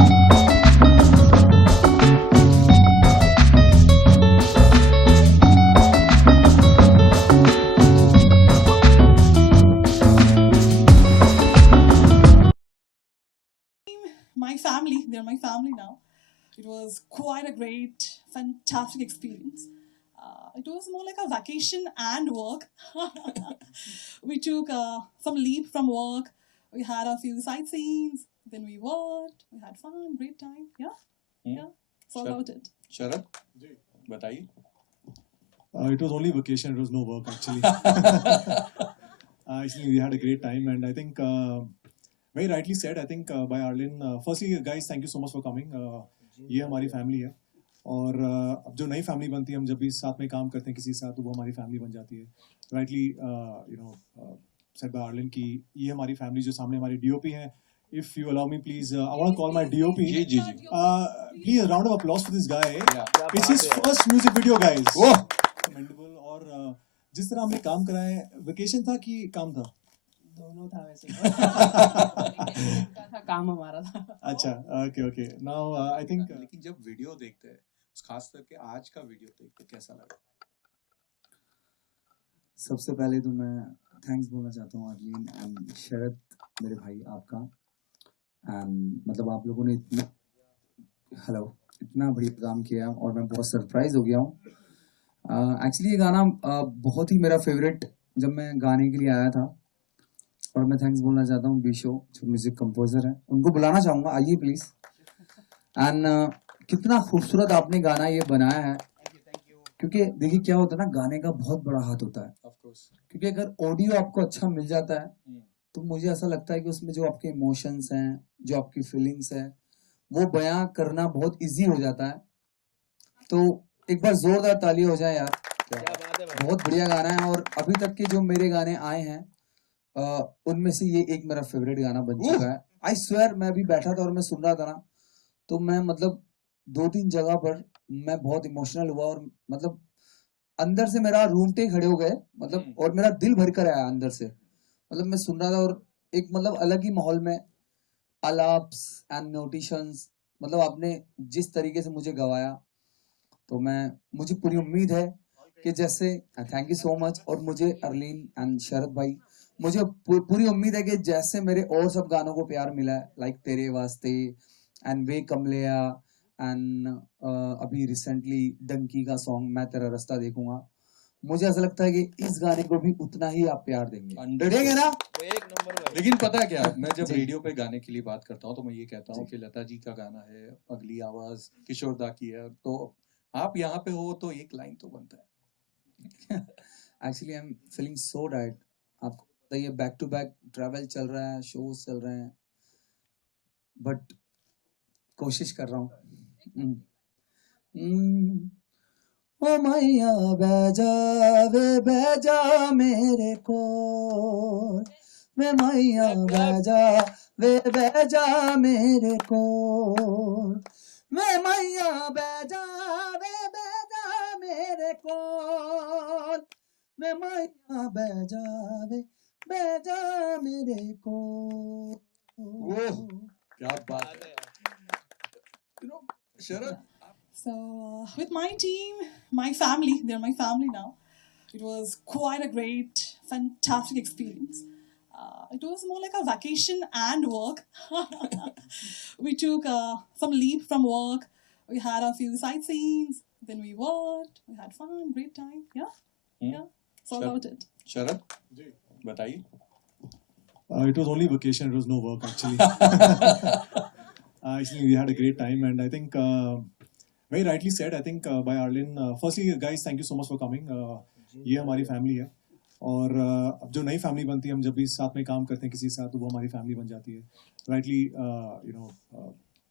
My family, they're my family now. It was quite a great, fantastic experience. It was more like a vacation and work. We took some leave from work. We had a few sightseeings. Then we worked. We had fun, great time. Yeah, yeah. It's all about it. शरद बताइए. It was only vacation. It was no work actually. Actually, we had a great time, and I think very rightly said. I think by Arlene. Firstly, guys, thank you so much for coming. ये हमारी family है और अब जो नई family बनती है हम जब भी साथ में काम करते हैं किसी के साथ तो वो हमारी फैमिली बन जाती है. राइटली सेड बाय आर्लिन कि ये हमारी फैमिली जो सामने हमारी डीओपी हैं. If you allow me, please, I want to call my DOP. Ji. Please, a round of applause for this guy. It's his first music video, guys. Commendable. और जिस तरह हमने काम करा है, वेकेशन था कि काम था? दोनों था वैसे. था काम हमारा था. अच्छा, okay. Now I think. लेकिन जब वीडियो देखते हैं, खास करके आज का वीडियो देखते कैसा लगा? सबसे पहले तो मैं थैंक्स बोलना चाहता हूँ आर्लिन एंड शरद मेरे भाई आपका. मतलब आप लोगों ने इतना बढ़िया काम किया और मैं बहुत सरप्राइज हो गया हूँ. एक्चुअली ये गाना बहुत ही मेरा फेवरेट जब मैं गाने के लिए आया था और मैं थैंक्स बोलना चाहता हूँ बीशो जो म्यूजिक कंपोजर है. उनको बुलाना चाहूँगा, आइए प्लीज. एंड कितना खूबसूरत आपने गाना ये बनाया है. क्योंकि देखिए क्या होता है ना, गाने का बहुत बड़ा हाथ होता है. क्योंकि अगर ऑडियो आपको अच्छा मिल जाता है तो मुझे ऐसा लगता है कि उसमें जो आपके इमोशंस हैं, जो आपकी फीलिंग्स है, वो बयां करना बहुत इजी हो जाता है. तो एक बार जोरदार ताली हो जाए यार. बहुत बढ़िया गाना है और अभी तक के जो मेरे गाने आए हैं उनमें से ये एक मेरा फेवरेट गाना बन चुका है. आई स्वेयर मैं अभी बैठा था और मैं सुन रहा था ना तो मैं मतलब 2-3 जगह पर मैं बहुत इमोशनल हुआ और मतलब अंदर से मेरा रूंगटे खड़े हो गए. मतलब और मेरा दिल भर कर आया अंदर से. मतलब मैं सुन रहा था और एक मतलब अलग ही माहौल में अलाप्स एंड नोटेशंस मतलब आपने जिस तरीके से मुझे गवाया तो मुझे पूरी उम्मीद है कि जैसे थैंक यू सो मच. और मुझे अर्लीन एंड शरद भाई मुझे पूरी उम्मीद है कि जैसे मेरे और सब गानों को प्यार मिला है लाइक तेरे वास्ते एंड वे कमलिया एंड अभी रिसेंटली डंकी का सॉन्ग मैं तेरा रास्ता देखूंगा, मुझे ऐसा लगता है कि इस गाने को भी उतना ही आप प्यार देंगे. देंगे ना? एक नंबर. लेकिन पता है क्या, मैं जब रेडियो पे गाने के लिए बात करता हूँ तो मैं ये कहता हूँ कि लता जी का गाना है, अगली आवाज किशोर दा की है, तो आप यहाँ पे हो तो एक लाइन तो बनता है. Actually I am feeling so tired. आपको पता है बैक टू बैक ट्रैवल चल रहा है, शोज चल रहे हैं, बट कोशिश कर रहा हूँ. ओ मैया बैजा मेरे को, वे मैया बैजा मेरे को, वे मैया बैजा मेरे को, वे मैया बैजा मेरे को. क्या बात है. शरद. So, with my team, my family, they're my family now. It was quite a great, fantastic experience. It was more like a vacation and work. We took some leave from work. We had a few sightseings. Then we worked. We had fun, great time. Yeah, yeah. It's all about it. शरद बताइए. It was only vacation. It was no work actually. Actually, we had a great time, and I think very rightly said. I think by Arlene. Firstly, guys, thank you so much for coming. ये हमारी family है और अब जो नई family बनती है हम जब भी साथ में काम करते हैं किसी के साथ तो वो हमारी फैमिली बन जाती है. राइटली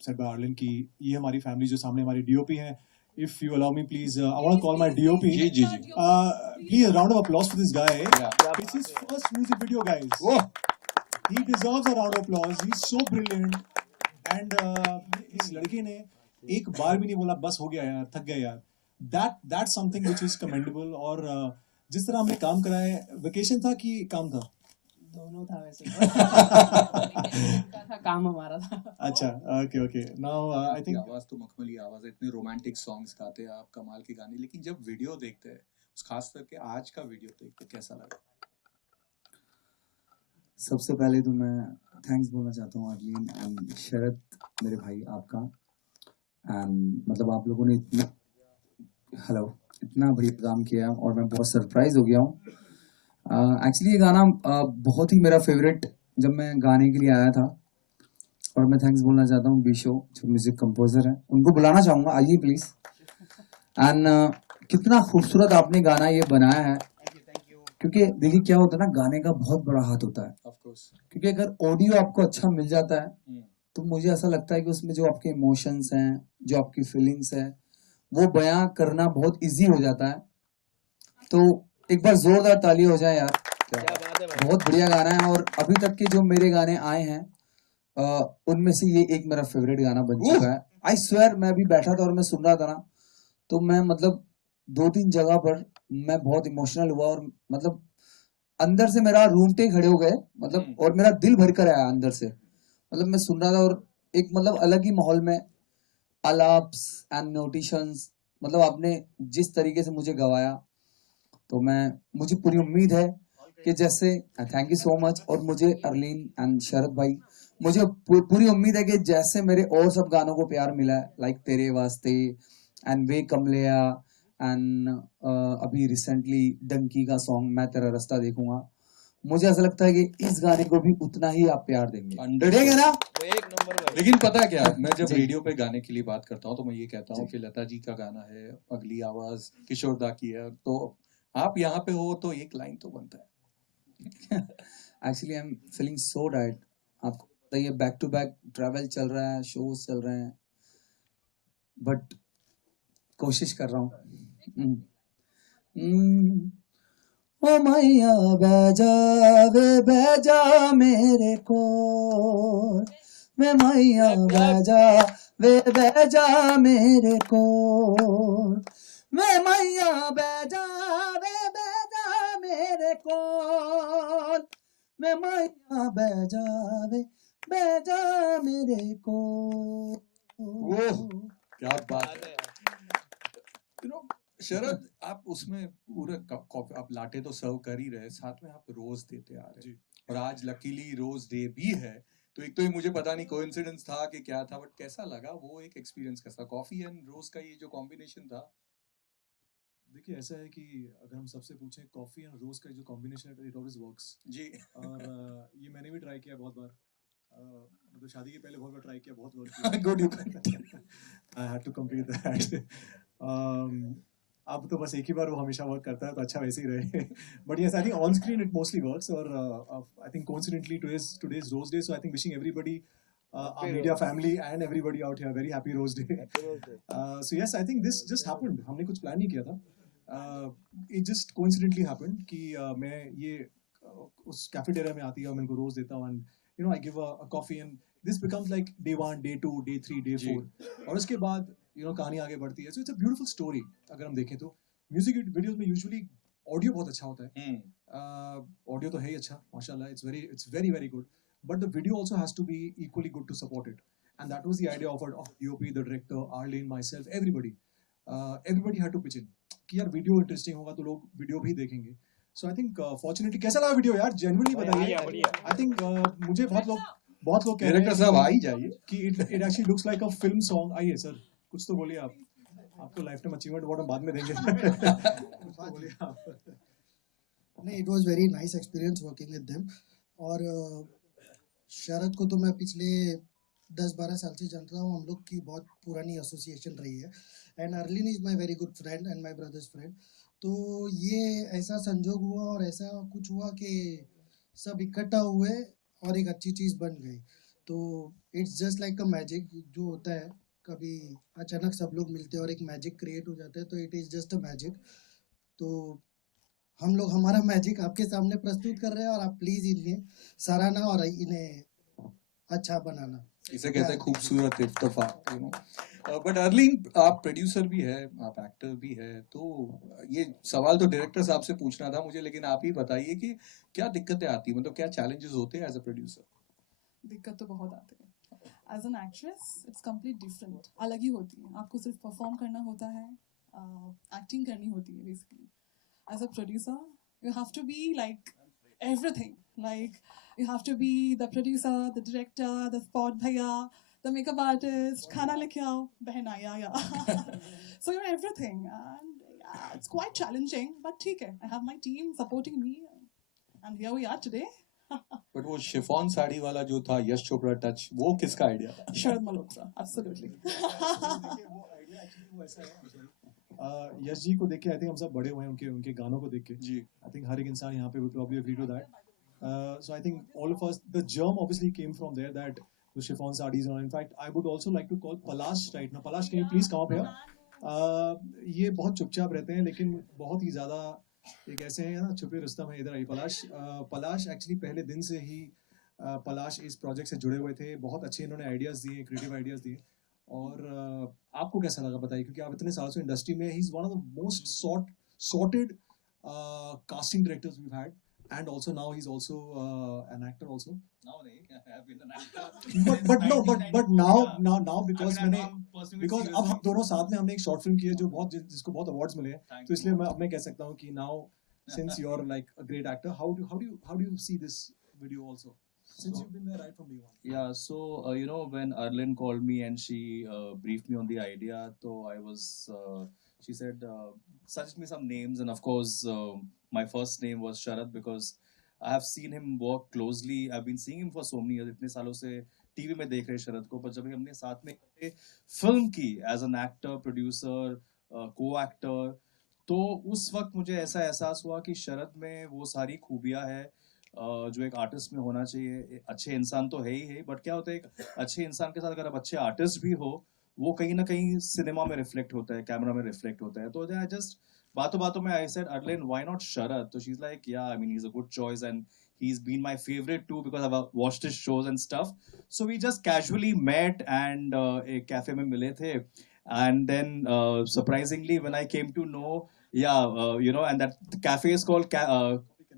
सेड बाय आर्लिन कि ये हमारी फैमिली जो सामने हमारी डीओपी हैं. If you allow me, please, I want to call my DOP. Ji. Please, a round of applause for this guy. It's his first music video, guys. He deserves a round of applause. He's so brilliant. And इस लड़के ने एक बार भी नहीं बोला बस हो गया यार, थक गया यार. That's something which is commendable. और जिस तरह हमने काम करा है, वेकेशन था कि काम था? दोनों था वैसे का था काम हमारा था अच्छा, okay, okay. Now I आपकी think आवाज तो मखमली आवाज है, इतने रोमांटिक सॉन्ग्स गाते हैं आप, कमाल के गाने, लेकिन जब वीडियो देखते हैं, खास करके आज का वीडियो देखते हैं, कैसा लगा? सबसे पहले तो मैं थैंक्स बोलना चाहता हूँ अर्लीन एंड शरद, मेरे भाई आपका। एंड मतलब आप लोगों ने इतना बढ़िया काम किया है और मैं बहुत सरप्राइज हो गया हूँ। एक्चुअली ये गाना बहुत ही मेरा फेवरेट जब मैं गाने के लिए आया था, और मैं थैंक्स बोलना चाहता हूँ बीशो जो म्यूजिक कंपोजर है, उनको बुलाना चाहूँगा, आइए प्लीज। एंड कितना खूबसूरत आपने गाना ये बनाया है, क्योंकि देखिए क्या होता है ना, गाने का बहुत बड़ा हाथ होता है। Of course. क्योंकि अगर ऑडियो आपको अच्छा मिल जाता है तो मुझे ऐसा लगता है कि उसमें जो आपके इमोशंस हैं, जो आपकी फीलिंग्स है, वो बयां करना बहुत इजी हो जाता है। तो एक बार जोरदार ताली हो जाए यार, क्या बात है भाई। बहुत बढ़िया गाना है। और अभी तक के जो मेरे गाने आए हैं उनमें से ये एक मेरा फेवरेट गाना बन चुका है। आई स्वेयर, मैं अभी बैठा था और मैं सुन रहा था ना, तो मैं मतलब 2-3 जगह पर मैं बहुत इमोशनल हुआ, और मतलब अंदर से मेरा रूमटे खड़े हो गए, मतलब और मेरा दिल भर कर आया अंदर से। मतलब मैं सुन रहा था और एक मतलब अलग ही माहौल में अलाप्स एंड नोटिशंस, मतलब आपने जिस तरीके से मुझे गवाया, तो मुझे पूरी उम्मीद है कि जैसे, थैंक यू सो मच। और मुझे अर्लीन एंड शरद भाई, मुझे पूरी उम्मीद है कि जैसे मेरे और सब गानों को प्यार मिला है, लाइक तेरे वास्ते एंड वे कमलिया एंड अभी रिसेंटली डंकी का सॉन्ग मैं तेरा रास्ता देखूंगा, मुझे ऐसा लगता है कि इस गाने को भी उतना ही आप प्यार देंगे। 100% देंगे ना? एक नंबर भाई। लेकिन पता है क्या, मैं जब जी। रेडियो पे गाने के लिए बात करता हूँ तो मैं ये कहता हूँ कि लता जी का गाना है, अगली आवाज किशोर दा की है, तो आप यहाँ पे हो तो एक लाइन तो बनता है। Actually I am feeling so dad, आपको पता ही है, बैक टू बैक ट्रैवल चल रहा है, शोज चल रहे हैं, बट कोशिश कर रहा हूँ। ओ मैया बेजा मेरे को, वे मैया बेजा मेरे को, वे मैया बेजा मेरे को, वे मैया बेजा मेरे को। ओह, क्या बात है। शरद, आप उसमें पूरा कॉफी, आप लाटे तो सर्व कर ही रहे, साथ में आप रोज देते आ रहे, और आज लकीली रोज डे भी है, तो एक तो ये मुझे पता नहीं कोइंसिडेंस था कि क्या था, बट कैसा लगा वो एक एक्सपीरियंस, कैसा कॉफी एंड रोज का ये जो कॉम्बिनेशन था? देखिए ऐसा है कि अगर हम सबसे पूछें, कॉफी एंड रोज का जो कॉम्बिनेशन है, इट ऑलवेज वर्क्स जी। और ये मैंने भी ट्राई किया बहुत बार, मतलब शादी के पहले बहुत बार ट्राई किया, बहुत वर्क किया। Good, you I had to complete that. अब तो बस एक ही बार वो हमेशा वर्क करता है, तो अच्छा वैसे ही रहे। But yes, I think on screen it mostly works, और I think coincidentally today's Rose Day, so I think wishing everybody, our media family and everybody out here, very happy Rose Day. So yes, I think this just happened. हमने कुछ plan नहीं किया था, it just coincidentally happened कि मैं ये उस cafeteria में आती है और मैं इनको रोज देता हूँ, and you know I give a coffee, and this becomes like day 1, day 2, day 3, day 4, और उसके बाद कहानी आगे बढ़ती है। So it's a beautiful story. अगर हम देखें तो म्यूजिक वीडियोस में यूजुअली ऑडियो बहुत अच्छा होता है, ऑडियो तो है ही अच्छा माशाल्लाह, it's very very good, but the video also has to be equally good to support it, and that was the idea of DOP, the director, Arlene, myself, everybody had to pitch in कि यार video interesting होगा तो लोग video भी देखेंगे। सो I think fortunately, कैसा लगा video यार, जेन्युइनली बताइए। आई थिंक मुझे बहुत लोग कह रहे डायरेक्टर साहब आ ही जाइए कि it actually looks like a film song. आइए सर, कुछ तो बोलिए आप, आपको लाइफ टाइम अचीवमेंट अवार्ड हम बाद में देंगे। कुछ तो बोलिए आप। नहीं, it was very nice experience working with them, और शरद को तो मैं पिछले 10-12 साल से जानता हूँ, हम लोग की बहुत पुरानी एसोसिएशन रही है, and Arlene is my very good friend and my brothers friend. तो ये ऐसा संजोग हुआ और ऐसा कुछ हुआ कि सब इकट्ठा हुए और एक अच्छी चीज़ बन गई। तो it's just like a magic जो होता है, कभी अचानक सब लोग मिलते हैं और एक मैजिक क्रिएट हो जाता है, तो it is just a magic. तो हम लोग हमारा मैजिक आपके सामने प्रस्तुत कर रहे हैं, और आप प्लीज़ इन्हें सराहना और इन्हें अच्छा बनाना। इसे कहते हैं खूबसूरत इत्तेफाक, यू नो। बट अर्लीन, आप प्रोड्यूसर भी है, आप एक्टर भी है, तो ये सवाल तो डायरेक्टर साहब से पूछना था मुझे, लेकिन आप ही बताइए कि क्या दिक्कतें आती, मतलब क्या चैलेंजेस होते हैं एज अ प्रोड्यूसर? दिक्कत तो बहुत आती है। As an actress it's complete different, अलग ही होती है। आपको सिर्फ परफॉर्म करना होता है, एक्टिंग करनी होती है basically. As a producer you have to be like everything. Like you have to be the producer, the director, the spot bhaiya, the makeup artist, khana lekhe aao, behna, yeah. So you're everything, and yeah, it's quite challenging. But theek hai, I have my team supporting me, and here we are today. But वो chiffon sari वाला जो था, Yash Chopra touch, वो किसका idea था? Sharad Malhotra, absolutely. Yash ji को देख के आई थिंक हम सब बड़े हुए हैं उनके उनके गानों को देख के। जी। आई थिंक हर एक इंसान यहाँ पे would probably agree to that. So I think all of us, the germ obviously came from there, that the chiffon sarees. And in fact, I would also like to call Palash right now. Palash, can you please come up here? ये बहुत चुपचाप रहते हैं, लेकिन बहुत ही ज़्यादा एक ऐसे हैं ना, छुपे रुस्तम है। इधर आई पलाश। पलाश एक्चुअली पहले दिन से ही पलाश इस प्रोजेक्ट से जुड़े हुए थे। बहुत अच्छे इन्होंने आइडियाज़ दिए, क्रिएटिव आइडियाज़ दिए। और आपको कैसा लगा बताइए, क्योंकि आप इतने सालों से इंडस्ट्री में, he is one of the most sorted casting directors we've had, and also now he's also an actor also. Now I have been an actor. but now because मैंने because अब हम दोनों साथ में हमने एक शॉर्ट फिल्म की है जो बहुत जिसको बहुत अवार्ड्स मिले हैं, तो इसलिए मैं कह सकता हूँ कि now since you're like a great actor, how do you see this video also? Since you've been there right from day one. Yeah, so you know, when Arlen called me and she briefed me on the idea, so I was she said suggest me some names, and of course my first name was Sharad, because I have seen him work closely. I've been seeing him for so many years. इतने सालों से TV में देख रहे शरद को, पर जब हमने साथ में फिल्म की एज एन एक्टर, प्रोड्यूसर, को-एक्टर, तो उस वक्त मुझे ऐसा एहसास हुआ कि शरद में वो सारी खूबियां है जो एक आर्टिस्ट में होना चाहिए। अच्छे इंसान तो है ही है, बट क्या होता है, एक अच्छे इंसान के साथ अगर आप अच्छे आर्टिस्ट भी हो, वो कहीं ना कहीं सिनेमा में रिफ्लेक्ट होता है, कैमरा में रिफ्लेक्ट होता है। तो जस्ट बातों में I said Arlen, why not Sharad? So she's like, yeah, I mean, he's a good choice and he's been my favorite too because I've watched his shows and stuff. So we just casually met and एक cafe में मिले थे, and then surprisingly when I came to know, you know, and that the cafe is called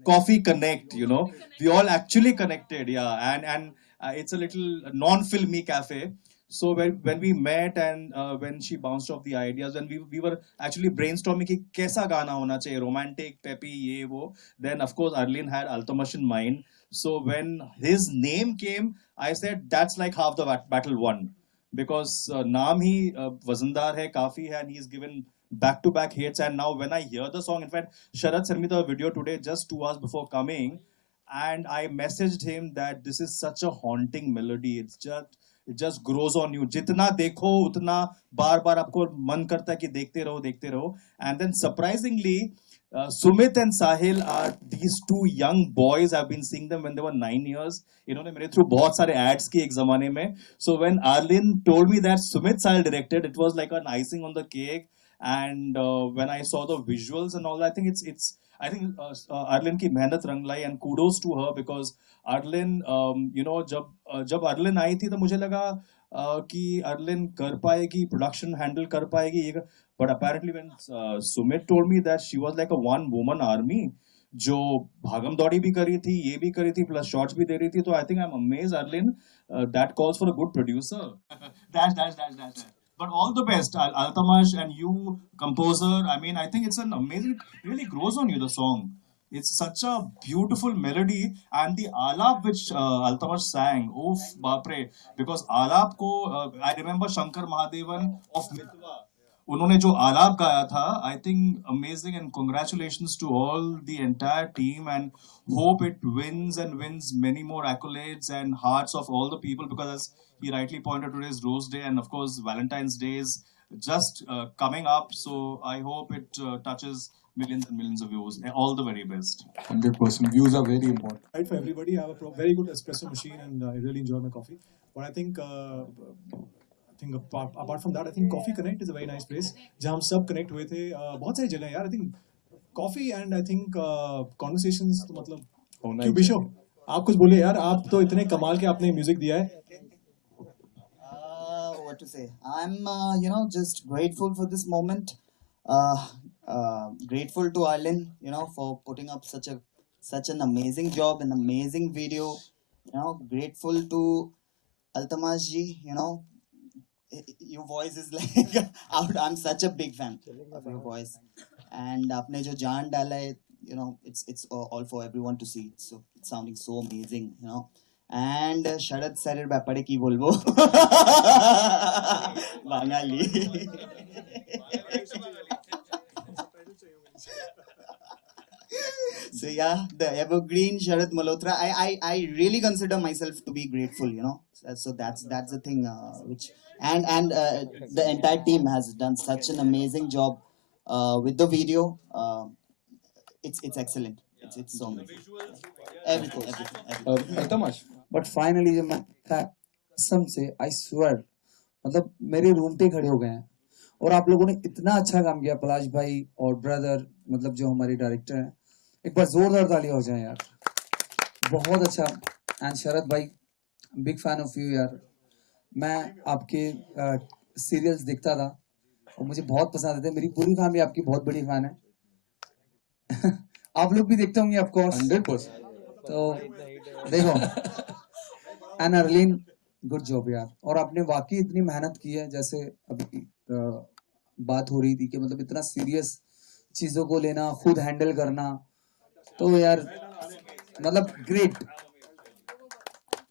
Coffee Connect, you know, we all actually connected, and it's a little non-filmy cafe. So when we met and when she bounced off the ideas, and we were actually brainstorming कि कैसा गाना होना चाहिए, romantic, peppy, ये वो. Then of course Arlen had Altamash in mind. So when his name came, I said that's like half the battle won, because नाम ही वजनदार है, काफी है, and he's given back-to-back hits. And now when I hear the song, in fact, Sharad sent me the video today just 2 hours before coming, and I messaged him that this is such a haunting melody. It just grows on you. जितना देखो उतना बार-बार आपको मन करता है कि देखते रहो. And then surprisingly, Sumit and Sahil are these two young boys. I've been seeing them when they were 9 years. इन्होंने मेरे through बहुत सारे ads की एक ज़माने में. So when Arlen told me that Sumit Sahil directed, it was like an icing on the cake. And when I saw the visuals and all that, I think I think Arlen की मेहनत रंग लाई, and kudos to her, because Arlen, you know, जब Arlen आई थी तो मुझे लगा कि Arlen कर पाएगी, production handle कर पाएगी, but apparently when Sumit told me that she was like a one woman army, जो भागम दौड़ी भी करी थी, ये भी करी थी, plus shots भी दे रही थी, तो I think I'm amazed, Arlen. That calls for a good producer. Dash. But all the best, Altamash, and you, composer. I mean, I think it's an amazing, it really grows on you, the song. It's such a beautiful melody, and the alap which Altamash sang, oof, bapre, because alap ko, I remember Shankar Mahadevan of Mithwa, उन्होंने जो आलाप गाया था, I think amazing, and congratulations to all the entire team, and hope it wins and wins many more accolades and hearts of all the people, because as he rightly pointed, today is Rose Day, and of course Valentine's Day is just coming up, so I hope it touches millions and millions of views. All the very best. 100% views are very important. Right, for everybody, I have a very good espresso machine, and I really enjoy my coffee. But I think apart from that, I think Coffee Connect is a very nice place जहाँ हम सब connect हुए थे. बहुत सारी जगह यार. I think coffee and I think conversations, तो मतलब क्यों बिशो, आप कुछ बोले यार. आप तो इतने कमाल के आपने म्यूजिक दिया है. to say? I'm, just grateful for this moment. Grateful to Arlen, for putting up such an amazing job, an amazing video. Grateful to Altamash ji. Your voice is like out. I'm such a big fan of your voice, and आपने जो जान डाला है, it's all for everyone to see. So it's sounding so amazing, And Sharad sir ব্যাপারে কি বলবো বাঙালি So yeah, the evergreen Sharad Malhotra. I really consider myself to be grateful, So that's the thing, which and the entire team has done such an amazing job with the video. It's excellent. It's so amazing. Everything. Altamash. But finally जब मैं कसम से I swear मतलब मेरे room पे खड़े हो गए हैं और आप लोगों ने इतना अच्छा काम किया पलाश भाई और ब्रदर मतलब जो हमारे डायरेक्टर हैं एक बार जोरदार ताली हो जाए यार बहुत अच्छा एंड शरद भाई बिग फैन ऑफ यू यार मैं आपके सीरियल्स देखता था और मुझे बहुत पसंद आते थे मेरी पूरी फैमिली आपकी बहुत बड़ी फैन है आप लोग भी देखते होंगे ऑफ कोर्स 100%. तो देखो एंड अर्लिन गुड जॉब यार और आपने वाकई इतनी मेहनत की है जैसे अभी बात हो रही थी कि मतलब इतना सीरियस चीजों को लेना खुद हैंडल करना तो यार मतलब ग्रेट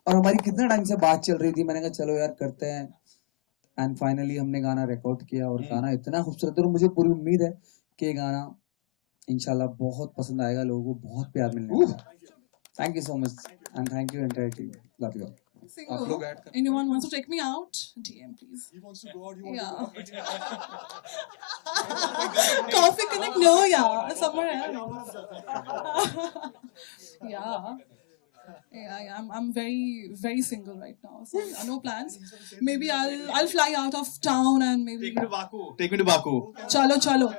और हमारी कितना टाइम से बात चल रही थी मैंने कहा चलो यार करते हैं एंड फाइनली हमने गाना रिकॉर्ड किया और गाना इतना खूबसूरत है और मुझे पूरी उम्मीद है कि ये गाना इंशाल्लाह बहुत पसंद आएगा लोगों को बहुत प्यार मिलने वाला है thank you so much and thank you entire team love you आप लोग ऐड कर Anyone wants to take me out? DM, please. He wants to go out. Yeah. Coffee Connect? No, yeah. Somewhere else. Yeah. Yeah, I'm very, very single right now. So no plans. Maybe I'll fly out of town and maybe. Take me to Baku. Chalo.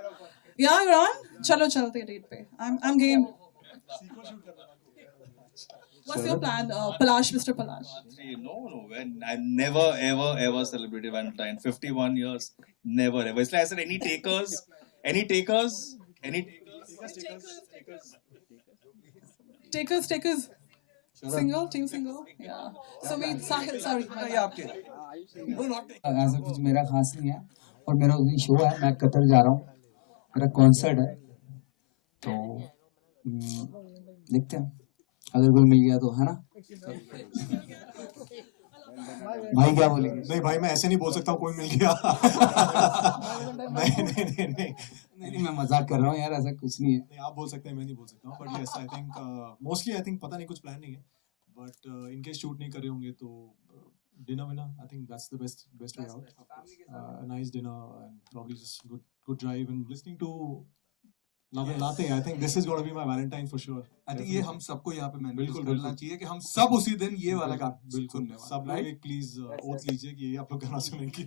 Yeah, you're on? Chalo the date pe. I'm game. What's your plan, Palash, Mr. Palash? No. When I never ever celebrated Valentine. 51 years, never ever. It's like I said, any takers. Takers. Single, team single. Yeah. So me, Sahil, sorry. ये आपके ऐसा कुछ मेरा खास नहीं है और मेरा उस दिन शो है मैं कतर जा रहा हूँ मेरा कॉन्सर्ट है तो देखते हैं अगर कोई मिल गया तो है ना भाई क्या बोलेंगे नहीं भाई मैं ऐसे नहीं बोल सकता हूँ कोई मिल गया नहीं मैं मजाक कर रहा हूँ यार ऐसा कुछ नहीं है नहीं आप बोल सकते हैं मैं नहीं बोल सकता हूँ but yes I think mostly I think पता नहीं कुछ प्लान नहीं है बट इन केस शूट नहीं कर रहे होंगे तो dinner I think that's the best way out a nice dinner and probably just good drive and listening to Love and Latte. I think this is going to be my Valentine for sure. I think ये हम सबको यहाँ पे मैंने बिल्कुल करना चाहिए कि हम सब उसी दिन ये वाला गाना बिल्कुल सुनने वाले सब लोग एक प्लीज ओथ लीजिए कि ये आप लोग गाना सुनेंगे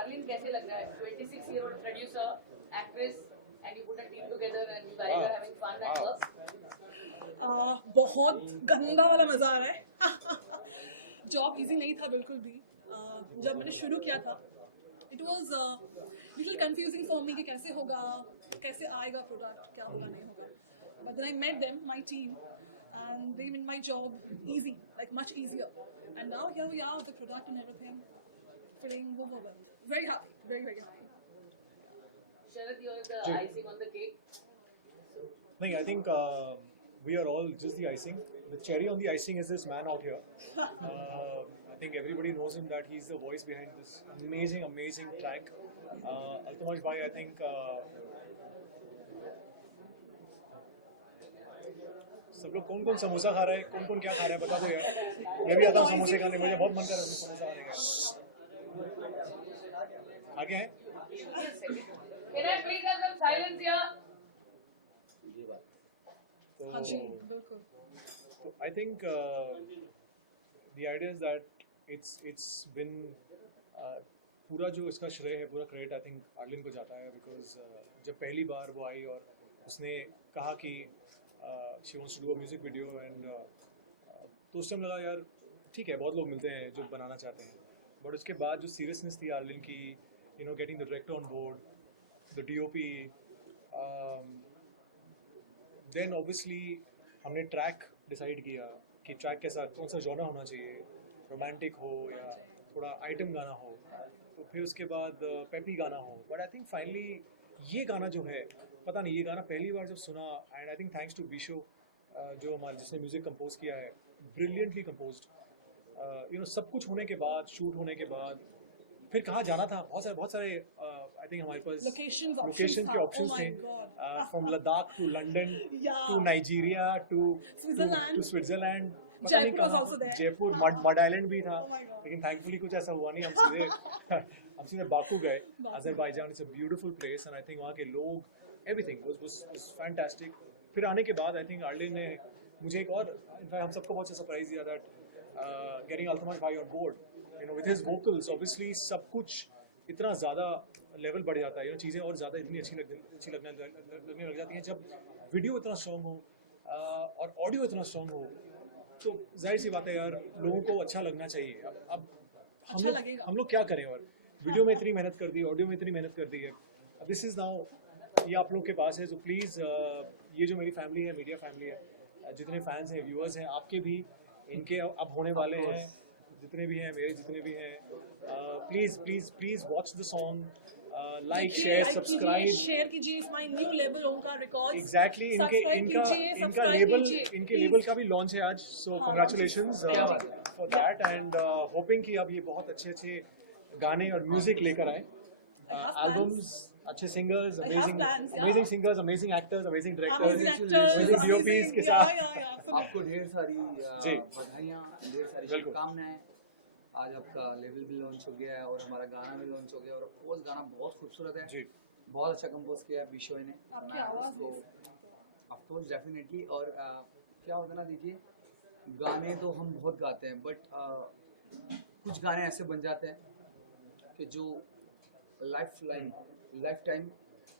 Arlene, कैसे लग रहा है? 26-year-old producer, actress, and you put a team together and you guys are having fun at work. बहुत गंदा वाला मजा आ रहा है जॉब इजी नहीं था बिल्कुल भी जब मैंने शुरू किया था it was little confusing for me कि कैसे होगा कैसे आएगा प्रोडक्ट क्या होगा नहीं होगा but then I met them my team and they made my job easy like much easier and now here we are the product and everything feeling very happy very happy Sharad, you're the icing on the cake. No, I think we are all just the icing. The cherry on the icing is this man out here. I think everybody knows him that he's the voice behind this amazing track. Altamash bhai, I think सब लोग कौन समोसा खा रहा है कौन क्या खा रहा है बता दो यार मैं भी आता हूँ समोसे खाने मुझे बहुत मन कर रहा है समोसा खाने का आगे हैं Can I please have some silence here? So I think the idea is that it's been पूरा जो इसका श्रेय है पूरा क्रेडिट आई थिंक आर्लिन को जाता है बिकॉज जब पहली बार वो आई और उसने कहा कि she wants to do a music video and तो उस टाइम लगा यार ठीक है, बहुत लोग मिलते हैं जो बनाना चाहते हैं, बट उसके बाद जो सीरियसनेस थी आर्लिन की, you know, getting the director on board, the DOP, then obviously हमने ट्रैक डिसाइड किया कि ट्रैक के साथ कौन सा जॉनर होना चाहिए, रोमांटिक हो या थोड़ा आइटम गाना हो, तो फिर उसके बाद पेपी गाना हो। बट आई थिंक फाइनली ये गाना जो है, पता नहीं, ये गाना पहली बार जब सुना, and I think thanks to Bisho जो हमारे जिसने म्यूज़िक कंपोज किया है, ब्रिलियंटली कंपोज्ड, यू नो, सब कुछ होने के बाद, शूट होने के बाद, फिर कहाँ जाना था, बहुत सारे आई थिंक हमारे पास लोकेशन के ऑप्शंस थे, from Ladakh to London to Nigeria to Switzerland, पता नहीं कहाँ, जयपुर, मड आइलैंड भी था, लेकिन थैंकफुली कुछ ऐसा हुआ नहीं, हम सीधे बाकू गए, Azerbaijan. It's a beautiful place and I think वहाँ के लोग, एवरीथिंग वाज फैंटास्टिक। फिर आने के बाद आई थिंक आर्लिन ने मुझे एक और, इनफैक्ट हम सबको बहुत सा सरप्राइज दिया, दैट गेटिंग अल्तमश भाई on board, you know, with his vocals, obviously सब कुछ इतना ज़्यादा लेवल बढ़ जाता है, यू नो, चीज़ें और ज़्यादा इतनी अच्छी लगने लग जाती हैं जब वीडियो इतना स्ट्रॉन्ग हो और ऑडियो इतना स्ट्रॉन्ग हो, तो जाहिर सी बात है यार, लोगों को अच्छा लगना चाहिए। अब हम लोग क्या करें, और वीडियो में इतनी मेहनत कर दी, ऑडियो में इतनी मेहनत कर दी है, अब दिस इज़ नाउ, ये आप लोग के पास है, तो प्लीज़ ये जो मेरी फैमिली है, मीडिया फैमिली है, जितने फैंस हैं, व्यूअर्स हैं, आपके भी, इनके अब होने वाले हैं, जितने भी हैं, मेरे जितने भी हैं, please watch the song, like, share, subscribe, share कीजिए, it's my new label Omkar records. Exactly, इनका लेबल का भी लॉन्च है आज, so congratulations for that, and hoping कि अब ये बहुत अच्छे गाने और म्यूजिक लेकर आए, एल्बम्स, अच्छे singers, amazing singers, amazing actors, amazing directors, amazing DOPs के साथ आपको ढेर सारी बधाइयाँ, ढेर सारी शुभकामनाएं। आज आपका लेवल भी लॉन्च हो गया है और हमारा गाना भी लॉन्च हो गया, और ऑफकोर्स गाना बहुत खूबसूरत है जी, बहुत अच्छा कंपोज किया है बिशोय ने, ऑफकोर्स डेफिनेटली। और क्या होता है ना, देखिए, गाने तो हम बहुत गाते हैं, बट कुछ गाने ऐसे बन जाते हैं कि जो लाइफ टाइम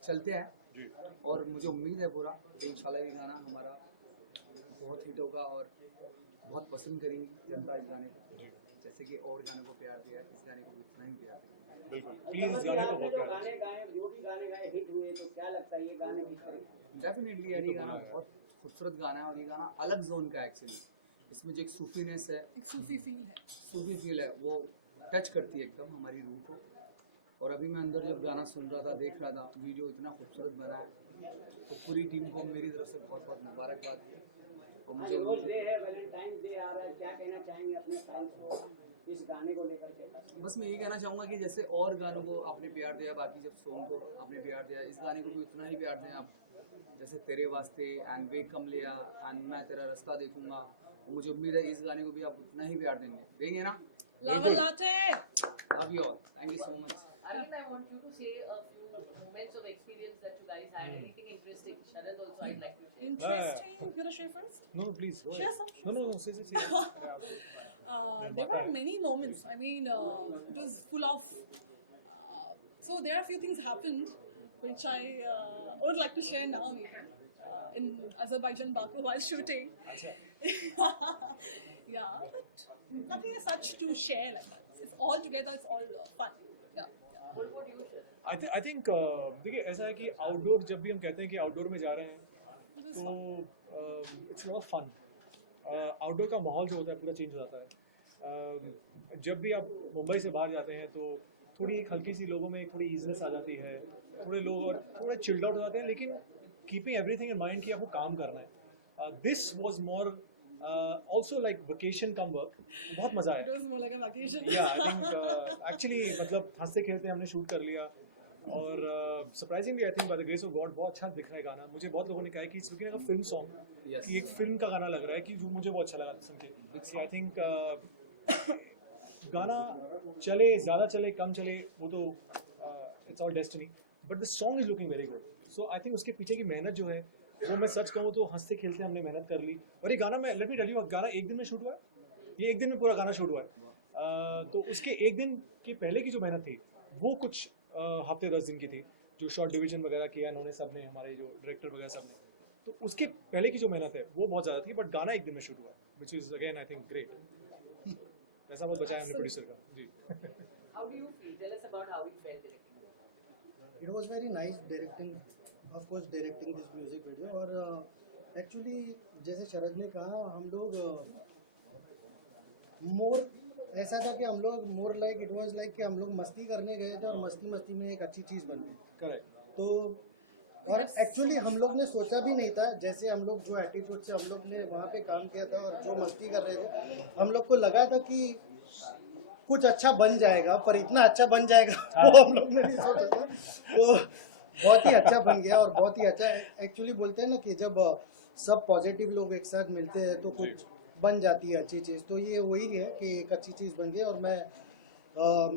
चलते हैं जी, और मुझे उम्मीद है पूरा कि इंशाल्लाह ये गाना हमारा बहुत हिट होगा और बहुत पसंद करेंगी जनता इस गाने को, जैसे कि और गाने को प्यार दिया, इस गाने को इतना ही प्यार दिया। बिल्कुल, प्लीज इस गाने को बहुत प्यार गाने गाए, जो भी गाने गाए हिट हुए, तो क्या लगता है ये गाने किस तरह? डेफिनेटली ये गाना बहुत खूबसूरत गाना है, और ये गाना अलग जोन का है एक्चुअली। इसमें जो एक सूफीनेस है, सूफी फील है, वो टच करती है एकदम हमारी रूह को। और अभी मैं अंदर जब गाना सुन रहा था, देख रहा था, वीडियो इतना खूबसूरत बना है, तो पूरी टीम को मेरी तरफ से बहुत बहुत मुबारकबाद। और मुझे डे है, वैलेंटाइन डे आ रहा है, क्या कहना चाहेंगे अपने फैंस को इस गाने को लेकर के? बस मैं ये कहना चाहूँगा कि जैसे और गानों को आपने प्यार दिया, बाकी जब सॉन्ग को आपने प्यार दिया, इस गाने को भी उतना ही प्यार दें आप। जैसे तेरे वास्ते, एंड वे कम लिया, एंड मैं तेरा रास्ता देखूंगा, मुझे उम्मीद है इस गाने को भी आप उतना ही प्यार देंगे ना? Love you all, thank you so much. Arvind, I want you to say a few moments of experience that you guys had. Anything interesting? Sharad also, I'd like to share. Interesting. You wanna share first? No, please. Go Share ahead. some. No, say. There were many moments. I mean, it was full of. So there are a few things happened, which I would like to share now. In Azerbaijan, Baku, while shooting. Yeah, but nothing as such to share like that. It's all together. It's all fun. Yeah. What about you, Sharad? I think देखिए, ऐसा है कि outdoor, जब भी हम कहते हैं कि आउटडोर में जा रहे हैं, तो it's lot of fun. Outdoor का माहौल जो होता है पूरा चेंज हो जाता है। जब भी आप मुंबई से बाहर जाते हैं तो थोड़ी एक हल्की सी लोगों में थोड़ी ईजनेस आ जाती है, थोड़े लोग और थोड़े चिल्ड आउट हो जाते हैं, लेकिन कीपिंग एवरीथिंग इन माइंड कि आपको काम करना है। This was more also like vacation come work, बहुत मजा आया। It was more like a vacation. Yeah, I think actually मतलब हंसते खेलते हमने शूट कर लिया, और surprisingly I think by the grace of God बहुत अच्छा दिख रहा है गाना। मुझे बहुत लोगों ने कहा है कि it's looking like a film song, कि एक फिल्म का गाना लग रहा है, कि जो मुझे बहुत अच्छा लगा सुन के। आई थिंक गाना चले, ज़्यादा चले, कम चले, वो तो it's all destiny, but the song is looking very good. So I think उसके पीछे की मेहनत जो है, वो मैं सच कहूँ तो हंसते खेलते हमने मेहनत कर ली। और ये गाना, मैं लेट मी टेल यू, गाना एक दिन में शूट हुआ है, ये एक दिन में पूरा गाना शूट हुआ है। तो उसके एक दिन के पहले की जो मेहनत थी, वो कुछ हफ्ते 10 दिन की थी, जो शॉर्ट डिवीजन वगैरह किया इन्होंने, सब ने, हमारे जो डायरेक्टर वगैरह सब ने। तो उसके पहले की जो मेहनत है वो बहुत ज़्यादा थी, बट गाना एक दिन में शूट हुआ है, which is again I think great. पैसा बहुत बचाया हमने प्रोड्यूसर का जी. How do you feel? Tell us about how it felt directing. It was very nice directing, of course, directing this music video. और एक्चुअली जैसे शरद ने कहा, हम लोग मोर ऐसा था कि हम लोग more like it was like कि हम लोग मस्ती करने गए थे और मस्ती मस्ती में एक अच्छी चीज़ बन गई. करेक्ट. तो और एक्चुअली हम लोग ने सोचा भी नहीं था, जैसे हम लोग जो एटीट्यूड से हम लोग ने वहाँ पे काम किया था और जो मस्ती कर रहे थे, हम लोग को लगा था कि कुछ अच्छा बन जाएगा, पर इतना अच्छा बन जाएगा वो हम लोग ने नहीं सोचा था. तो बहुत ही अच्छा बन गया और बहुत ही अच्छा. एक्चुअली बोलते हैं ना कि जब सब पॉजिटिव लोग एक साथ मिलते हैं तो कुछ बन जाती है अच्छी चीज़. तो ये वही है कि एक अच्छी चीज़ बन गई. और मैं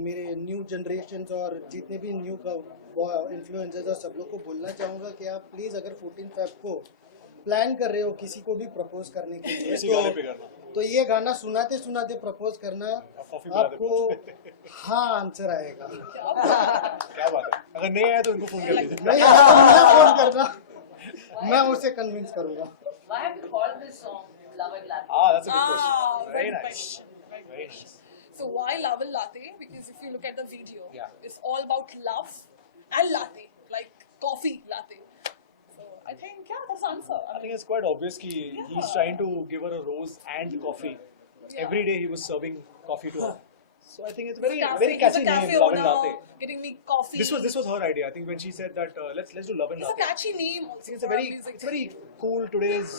मेरे न्यू जनरेशन और जितने भी न्यू इन्फ्लुएंसर्स और सब लोग को बोलना चाहूँगा कि आप प्लीज़ अगर 14 फेब को प्लान कर रहे हो किसी को भी प्रपोज करने के लिए तो ये गाना सुनाते सुनाते प्रपोज करना, आपको हाँ आंसर आएगा. क्या बात है. अगर नहीं आया तो इनको फोन कर दीजिए. नहीं आया तो मुझे फोन करना, मैं उसे कन्विंस करूँगा. Why have you called this song Love and Latte? That's a good question. Very good nice. question. Very nice. So why Love and Latte? Because if you look at the video, Yeah. it's all about love and latte, like coffee latte. So I think that's the answer. I think it's quite obvious कि he's trying to give her a rose and coffee. Yeah. Every day he was serving coffee to her. So I think it's He's a very cafe- very catchy he's a cafe name, Love and owner, Latte. getting me coffee. This was her idea. I think when she said that let's do Love and It's a Latte. catchy name. I think it's a very cool today's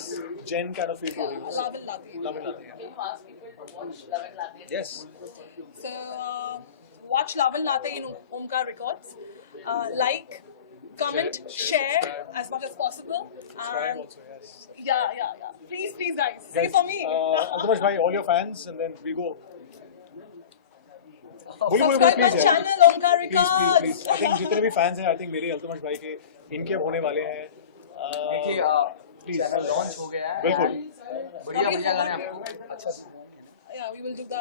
gen kind of feel to it. Love and Latte. Love and Latte. Yeah. Can you ask people to watch Love and Latte? Yes. So watch Love and Latte in Omkar Records. Like, comment, share as much as possible. Subscribe And also. Yes. yeah. Please, guys, say for me. Altamash bhai, all your fans, and then we go. बोलिए Subscribe my please. channel Omkar Records. Please. I think जितने भी fans हैं, I think मेरे अल्तमश भाई के इनके अब होने वाले हैं. Please. लॉन्च हो गया है. बिल्कुल. बढ़िया गाने आपको अच्छा Yeah, we will do the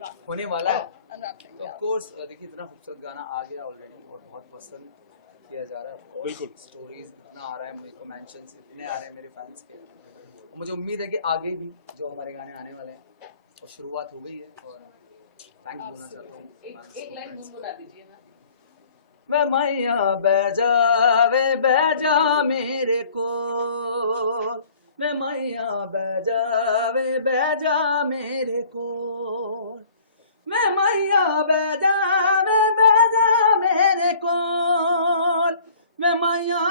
rap. होने वाला है. And rap thing, तो yeah. ऑफ कोर्स देखिए इतना खूबसूरत गाना आ गया ऑलरेडी और बहुत पसंद किया जा रहा है. बिल्कुल. स्टोरीज इतना आ रहा है, मुझे को मेंशंस इतने आ रहे हैं मेरे फैंस के. और मुझे उम्मीद है कि आगे भी जो हमारे गाने आने वाले हैं और शुरुआत हो गई है और थैंक्स बोलना चाहता हूँ. एक लाइन गुनगुना दीजिए ना. वे मैया बैजा मेरे को, वे मैया बैजा मेरे को, वे मैया बैजा मेरे को, वे मैया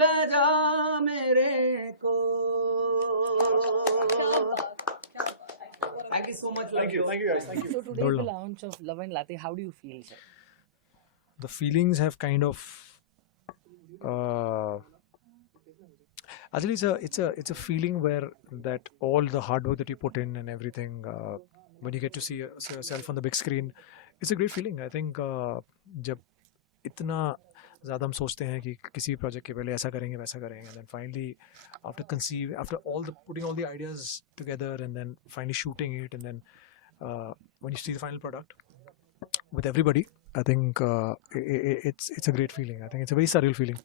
बैजा मेरे को. Thank you so much. Thank you guys. Thank you. So today is the launch of Love and Latte. How do you feel, sir? The feelings have kind of actually it's a feeling where that all the hard work that you put in and everything when you get to see yourself on the big screen, it's a great feeling. I think जब इतना ज़्यादा हम सोचते हैं कि किसी project के पहले ऐसा करेंगे वैसा करेंगे, and then finally after putting all the ideas together and then finally shooting it, and then when you see the final product with everybody, I think it's a great feeling. I think it's a very surreal feeling.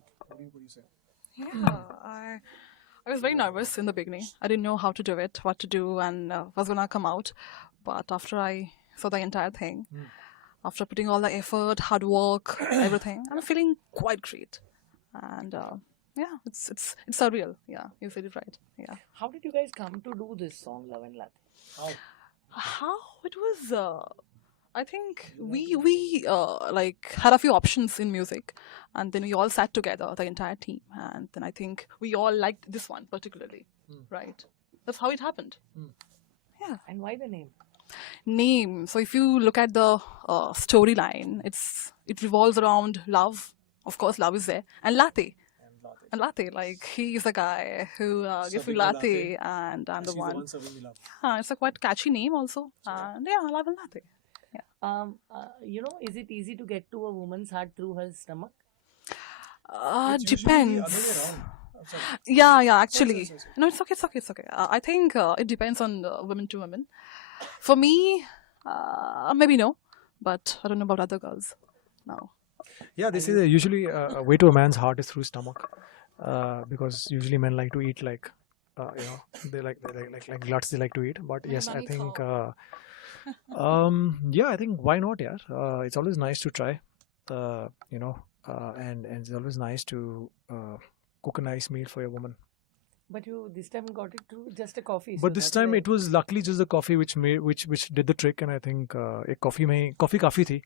Yeah, I was very nervous in the beginning. I didn't know how to do it, what to do, and what's gonna come out. But after I saw the entire thing, after putting all the effort, hard work, everything, I'm feeling quite great. And yeah, it's surreal. Yeah, you said it right. Yeah. How did you guys come to do this song, Love and Latte? How it was? I think we like had a few options in music, and then we all sat together, the entire team, and then I think we all liked this one particularly, right? That's how it happened. Yeah. And why the name? Name. So if you look at the storyline, it revolves around love. Of course, love is there, and latte. And latte, like he is the guy who gives me latte, and I'm the She's one. the one serving me love. It's a quite catchy name also, and yeah, love and latte. Is it easy to get to a woman's heart through her stomach? It's usually the Depends. other way around. I'm sorry. Yeah, actually. No, it's okay. I think it depends on women to women. For me, maybe no, but I don't know about other girls. No. Yeah, they say that usually a way to a man's heart is through his stomach, because usually men like to eat like you know, they like gluts, they like to eat. But yes, I Mehmani think khao. yeah, I think why not? Yeah, it's always nice to try. You know, and it's always nice to cook a nice meal for your woman. But you this time got it through just a coffee. But this time it was luckily just the coffee which did the trick, and I think एक coffee काफी थी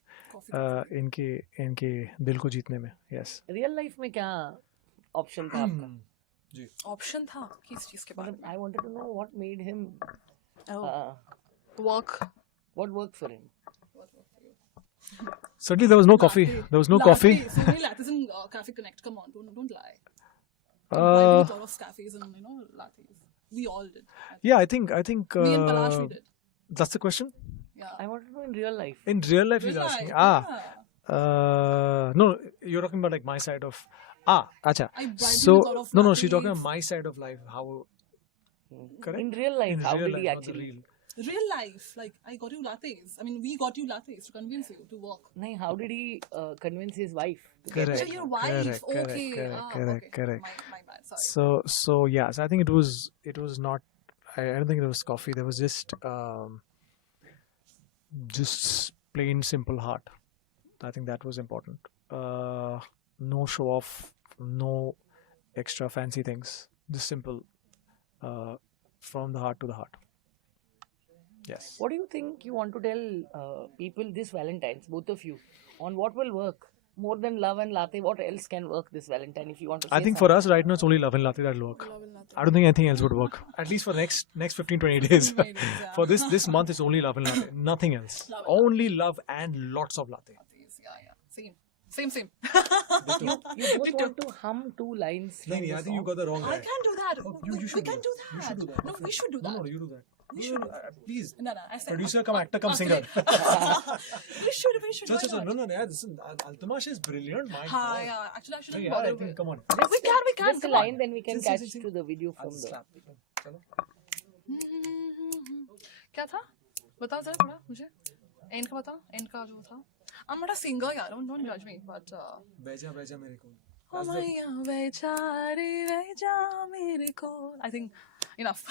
इनके दिल को जीतने में. Yes. Real life में क्या ऑप्शन था आपका? जी. ऑप्शन था किस चीज के बारे में? I wanted to know what made him Work. what worked for him. Certainly there was no coffee. There was no coffee. So many lattes in Cafe Connect. Come on, don't lie. I did a lot of cafes and lattes. We all did. Yeah, I think Me and Palash we did. that's the question. Yeah. I wanted to know in real life. In real life, Real he's asking. life, No, you're talking about like my side of. Acha. I bribed him So with a lot of no, she's talking lattes. about my side of life. How? Correct. In real life, In how real did life, he not the actually? real. Real life, like I got you lattes. I mean, we got you lattes to convince you to work. No, how did he convince his wife? To Correct. So your wife, okay. Correct. My bad. Sorry. So yeah. So I think it was not. I don't think it was coffee. There was just plain simple heart. I think that was important. No show off, no extra fancy things. Just simple, from the heart to the heart. Yes. What do you think you want to tell people this Valentine's, both of you, on what will work? More than love and latte, what else can work this Valentine if you want to say I think for us right now it's only love and latte that'll work. I don't think anything else would work. At least for next 15-20 days. For this month it's only love and latte. Nothing else. Only love and lots of latte. Yeah. Same. You both want to hum two lines. From the I think you song. got the wrong guy. I can do that. You should we can do You that. should do that. No, we should do that. No, you do that. We should. Please. No, I said. Producer come actor come singer. We should. So, no, listen, Altamash is brilliant. My Hi, God. yeah. Actually, I shouldn't Yeah, bother I with think, it. come on. We can. Just a Come on. line, then we can See, catch see. to the video I'll from the. slap. चलो. क्या था? बताओ जरा थोड़ा मुझे. End का बताओ. End का जो था. I'm not a singer, yeah. Don't judge me, but. बेजा मेरे को. Oh my, बेजा मेरे को. I think enough.